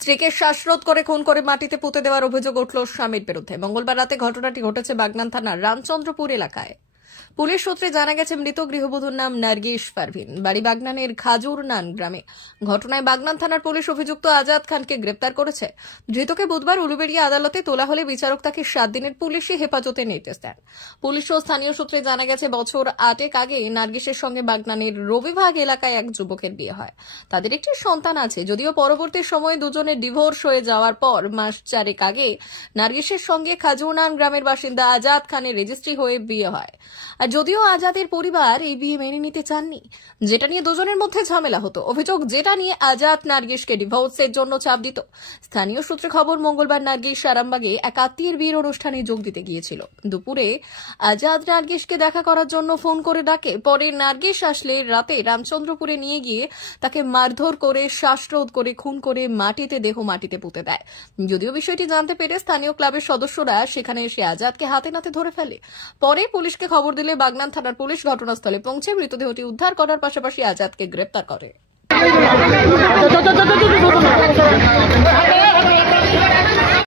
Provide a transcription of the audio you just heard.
স্ত্রীকে শ্বাসরোধ করে খুন করে মাটিতে পুঁতে দেওয়ার অভিযোগ উঠল স্বামীর বিরুদ্ধে। মঙ্গলবার রাতে ঘটনাটি ঘটেছে বাগনান থানার রামচন্দ্রপুর এলাকায়। পুলিশ সূত্রে জানা গেছে, মৃত গৃহবধূর নাম নার্গিস পারভিন, বাড়ি বাগনানের খাজুরনান গ্রামে। ঘটনায় বাগনান থানার পুলিশ অভিযুক্ত আজাদ খানকে গ্রেপ্তার করেছে। ধৃতকে বুধবার উলুবেড়িয়া আদালতে তোলা হলে বিচারক তাকে 7 দিনের পুলিশি হেফাজতে নির্দেশ দেন। পুলিশ ও স্থানীয় সূত্রে জানা গেছে, বছর 8 আগে নার্গিসের সঙ্গে বাগনানের রবিভাগ এলাকায় এক যুবকের বিয়ে হয়। তাদের একটি সন্তান আছে। যদিও পরবর্তী সময়ে দুজনের ডিভোর্স হয়ে যাওয়ার পর মাস 4 আগে নার্গিসের সঙ্গে খাজুরনান গ্রামের বাসিন্দা আজাদ খানের রেজিস্ট্রি হয়ে বিয়ে হয়। আর যদিও আজাদের পরিবার এই বিয়ে মেনে নিতে চাননি, যেটা নিয়ে দুজনের মধ্যে ঝামেলা হতো। অভিযোগ, যেটা নিয়ে আজাদ নার্গিসকে ডিভোর্সের জন্য চাপ দিত। স্থানীয় সূত্রে খবর, মঙ্গলবার নার্গিস আরামবাগে এক আত্মীয়ের বিয়ের অনুষ্ঠানে যোগ দিতে গিয়েছিল। দুপুরে আজাদ নার্গিসকে দেখা করার জন্য ফোন করে ডাকে। পরে নার্গিস আসলে রাতে রামচন্দ্রপুরে নিয়ে গিয়ে তাকে মারধর করে শ্বাসরোধ করে খুন করে দেহ মাটিতে পুঁতে দেয়। যদিও বিষয়টি জানতে পেরে স্থানীয় ক্লাবের সদস্যরা সেখানে এসে আজাদকে হাতে নাতে ধরে ফেলে। পরে পুলিশকে খবর দিলে বাগনান থানার পুলিশ ঘটনাস্থলে পৌঁছে মৃতদেহটি উদ্ধার করার পাশাপাশি আজাদকে গ্রেপ্তার করে।